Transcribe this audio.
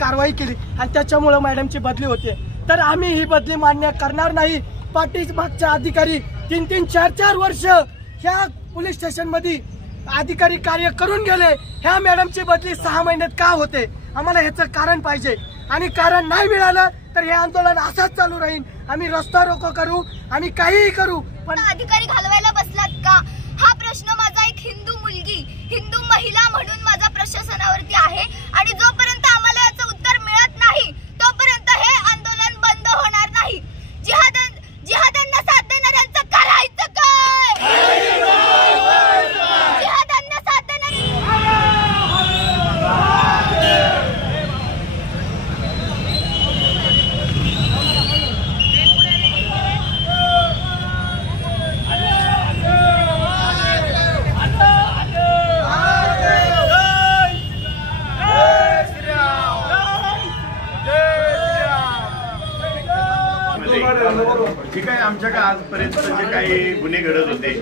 कारवाई केली आणि त्याच्यामुळे मॅडमची बदली होते। तर आम्ही ही बदली मान्य करणार नाही। पाठीमागच्या अधिकारी 3-3, 4-4 वर्ष ह्या पोलीस स्टेशन मध्ये अधिकारी कार्य करून गेले, ह्या मॅडमची बदली 6 महिन्यात का होते? आम्हाला ह्याचं कारण पाहिजे आणि कारण नाही मिळालं तर हे आंदोलन असंच चालू राहील। आम्ही रस्ता रोको करू, आम्ही काहीही करू, पण अधिकारी घालवायला बसलात का हा प्रश्न माझा एक हिंदू मुलगी, हिंदू महिला म्हणून माझा प्रशासनावरती आहे आणि जोपर्यंत आम्हाला याचं उत्तर मिळत नाही तोपर्यंत हे आंदोलन बंद होणार नाही। जिहाद्यांना साथ देणाऱ्यांचं करायचं काय? जिहाद्यांना साथ ठीक आहे। आमच्या आजपर्यंत जे काही गुन्हे घडत होते